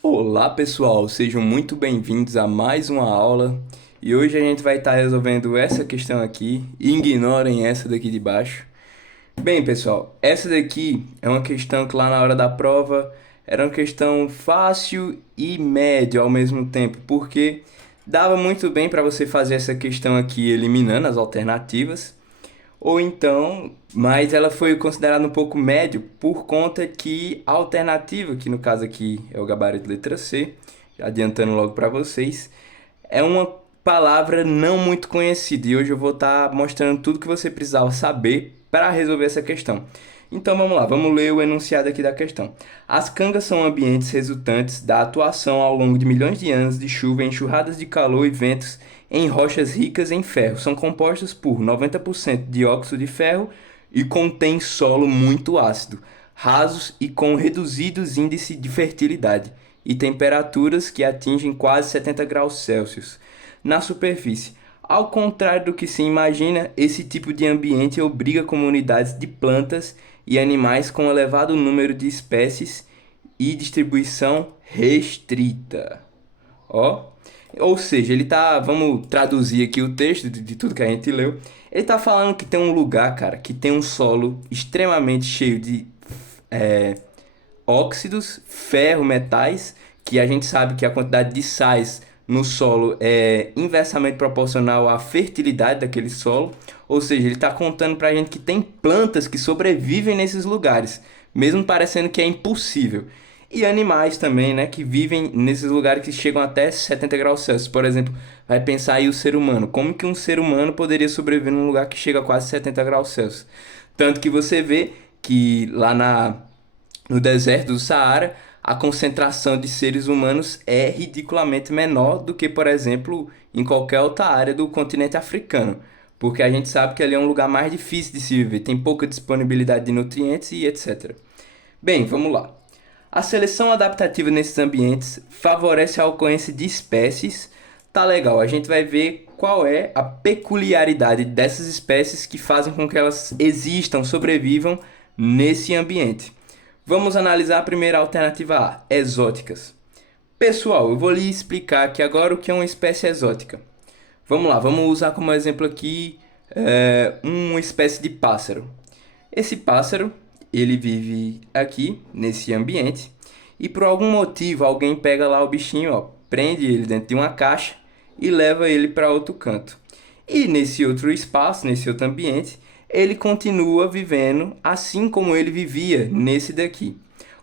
Olá pessoal, sejam muito bem-vindos a mais uma aula e hoje a gente vai estar resolvendo essa questão aqui. Ignorem essa daqui de baixo. Bem, pessoal, essa daqui é uma questão que lá na hora da prova era uma questão fácil e média ao mesmo tempo, porque dava muito bem para você fazer essa questão aqui eliminando as alternativas. Ou então, mas ela foi considerada um pouco médio por conta que a alternativa, que no caso aqui é o gabarito letra C, já adiantando logo para vocês, é uma palavra não muito conhecida e hoje eu vou estar mostrando tudo que você precisava saber para resolver essa questão. Então vamos lá, vamos ler o enunciado aqui da questão. As cangas são ambientes resultantes da atuação ao longo de milhões de anos de chuva, enxurradas de calor e ventos em rochas ricas em ferro. São compostas por 90% de óxido de ferro e contêm solo muito ácido, rasos e com reduzidos índices de fertilidade e temperaturas que atingem quase 70 graus Celsius na superfície. Ao contrário do que se imagina, esse tipo de ambiente obriga comunidades de plantas e animais com elevado número de espécies e distribuição restrita. Ó, ou seja, ele tá, vamos traduzir aqui o texto de tudo que a gente leu. Ele tá falando que tem um lugar, cara, que tem um solo extremamente cheio de óxidos, ferro, metais, que a gente sabe que a quantidade de sais no solo é inversamente proporcional à fertilidade daquele solo. Ou seja, ele está contando para a gente que tem plantas que sobrevivem nesses lugares, mesmo parecendo que é impossível. E animais também, né, que vivem nesses lugares que chegam até 70 graus Celsius. Por exemplo, vai pensar aí o ser humano. Como que um ser humano poderia sobreviver num lugar que chega a quase 70 graus Celsius? Tanto que você vê que lá no deserto do Saara, a concentração de seres humanos é ridiculamente menor do que, por exemplo, em qualquer outra área do continente africano. Porque a gente sabe que ali é um lugar mais difícil de se viver, tem pouca disponibilidade de nutrientes e etc. Bem, vamos lá. A seleção adaptativa nesses ambientes favorece a ocorrência de espécies. Tá legal, a gente vai ver qual é a peculiaridade dessas espécies que fazem com que elas existam, sobrevivam nesse ambiente. Vamos analisar a primeira alternativa A, exóticas. Pessoal, eu vou lhe explicar aqui agora o que é uma espécie exótica. Vamos lá, vamos usar como exemplo aqui uma espécie de pássaro. Esse pássaro, ele vive aqui, nesse ambiente, e por algum motivo alguém pega lá o bichinho, ó, prende ele dentro de uma caixa e leva ele para outro canto. E nesse outro espaço, nesse outro ambiente, ele continua vivendo assim como ele vivia nesse daqui.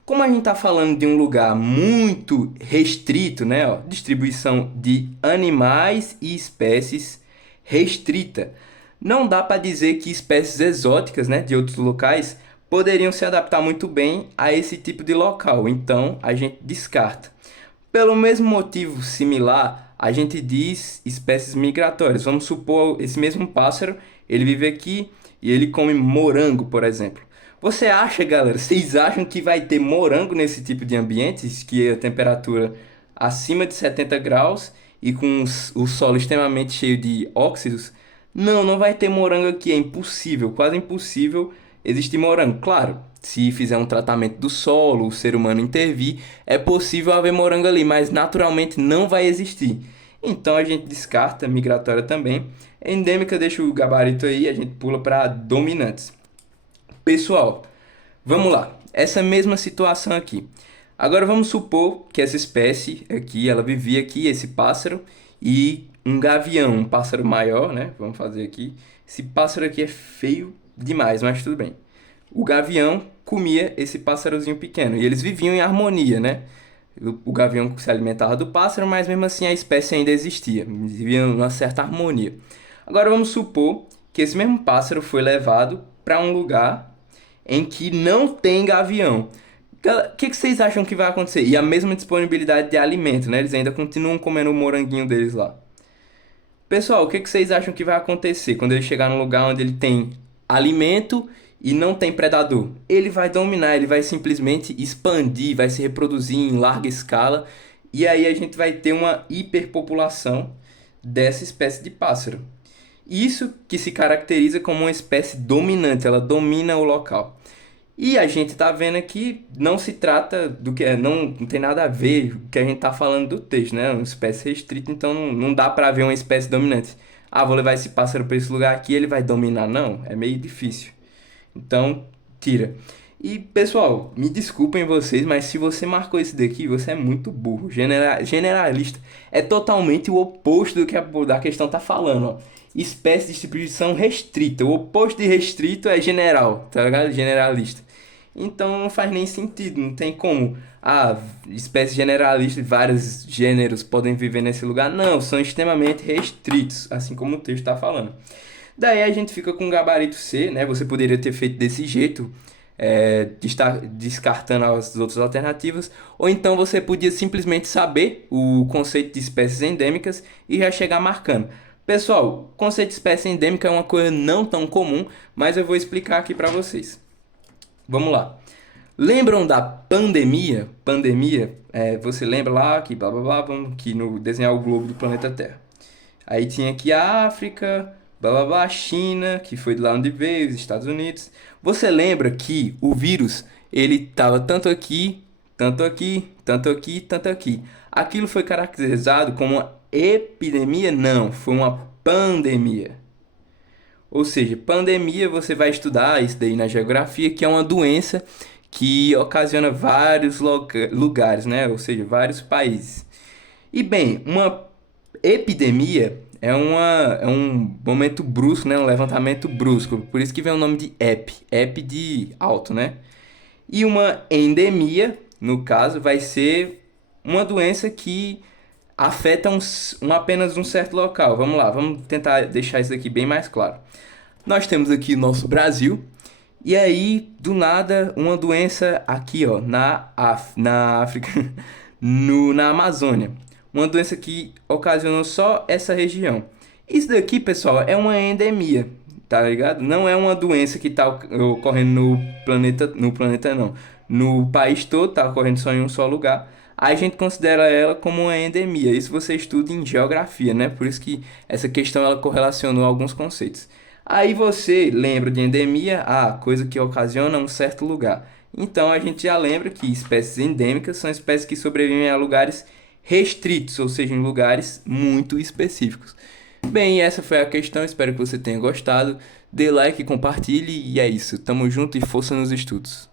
Como a gente está falando de um lugar muito restrito, né, ó, distribuição de animais e espécies restrita, não dá para dizer que espécies exóticas, né, de outros locais poderiam se adaptar muito bem a esse tipo de local. Então, a gente descarta. Pelo mesmo motivo similar, a gente diz espécies migratórias. Vamos supor esse mesmo pássaro, ele vive aqui e ele come morango, por exemplo. Você acha, galera, vocês acham que vai ter morango nesse tipo de ambientes, que a temperatura acima de 70 graus e com o solo extremamente cheio de óxidos? Não, não vai ter morango aqui, é impossível, quase impossível existir morango. Claro, se fizer um tratamento do solo, o ser humano intervir, é possível haver morango ali, mas naturalmente não vai existir. Então a gente descarta migratória também. Endêmica deixa o gabarito aí, a gente pula para dominantes. Pessoal, vamos lá. Essa mesma situação aqui. Agora vamos supor que essa espécie aqui, ela vivia aqui, esse pássaro, e um gavião, um pássaro maior, né? Vamos fazer aqui. Esse pássaro aqui é feio demais, mas tudo bem. O gavião comia esse pássarozinho pequeno e eles viviam em harmonia, né? O gavião se alimentava do pássaro, mas mesmo assim a espécie ainda existia, vivia em uma certa harmonia. Agora vamos supor que esse mesmo pássaro foi levado para um lugar em que não tem gavião. O que vocês acham que vai acontecer? E a mesma disponibilidade de alimento, né? Eles ainda continuam comendo o moranguinho deles lá. Pessoal, o que vocês acham que vai acontecer quando ele chegar num lugar onde ele tem alimento e não tem predador? Ele vai dominar, ele vai simplesmente expandir, vai se reproduzir em larga escala e aí a gente vai ter uma hiperpopulação dessa espécie de pássaro. Isso que se caracteriza como uma espécie dominante, ela domina o local. E a gente tá vendo aqui, não se trata do que é, não tem nada a ver o que a gente tá falando do texto, né? É uma espécie restrita, então não dá pra ver uma espécie dominante. Ah, vou levar esse pássaro pra esse lugar aqui, ele vai dominar. Não, é meio difícil. Então, tira. E, pessoal, me desculpem vocês, mas se você marcou esse daqui, você é muito burro. Generalista é totalmente o oposto do que da questão tá falando, ó. Espécie de distribuição restrita. O oposto de restrito é general, tá ligado? Generalista. Então não faz nem sentido, não tem como. Ah, espécie generalista, vários gêneros podem viver nesse lugar. Não, são extremamente restritos, assim como o texto está falando. Daí a gente fica com o gabarito C, né? Você poderia ter feito desse jeito, descartando as outras alternativas, ou então você podia simplesmente saber o conceito de espécies endêmicas e já chegar marcando. Pessoal, o conceito de espécie endêmica é uma coisa não tão comum, mas eu vou explicar aqui para vocês. Vamos lá. Lembram da pandemia? Pandemia, você lembra lá que blá blá blá, vamos que no desenhar o globo do planeta Terra. Aí tinha aqui a África, blá blá blá, a China, que foi de lá onde veio, os Estados Unidos. Você lembra que o vírus, ele estava tanto aqui, tanto aqui, tanto aqui, tanto aqui. Aquilo foi caracterizado como uma epidemia? Não, foi uma pandemia. Ou seja, pandemia você vai estudar isso daí na geografia, que é uma doença que ocasiona vários lugares, né? Ou seja, vários países. E bem, uma epidemia é um momento brusco, né? Um levantamento brusco. Por isso que vem o nome de ep de alto, né? E uma endemia, no caso, vai ser uma doença que afeta apenas um certo local. Vamos lá, vamos tentar deixar isso aqui bem mais claro. Nós temos aqui o nosso Brasil, e aí, do nada, uma doença aqui, ó, na África, na Amazônia. Uma doença que ocasionou só essa região. Isso daqui, pessoal, é uma endemia, tá ligado? Não é uma doença que tá ocorrendo no planeta não. No país todo, tá ocorrendo só em um só lugar. A gente considera ela como uma endemia. Isso você estuda em geografia, né? Por isso que essa questão ela correlacionou alguns conceitos. Aí você lembra de endemia, coisa que ocasiona um certo lugar. Então a gente já lembra que espécies endêmicas são espécies que sobrevivem a lugares restritos, ou seja, em lugares muito específicos. Bem, essa foi a questão, espero que você tenha gostado. Dê like, compartilhe e é isso. Tamo junto e força nos estudos.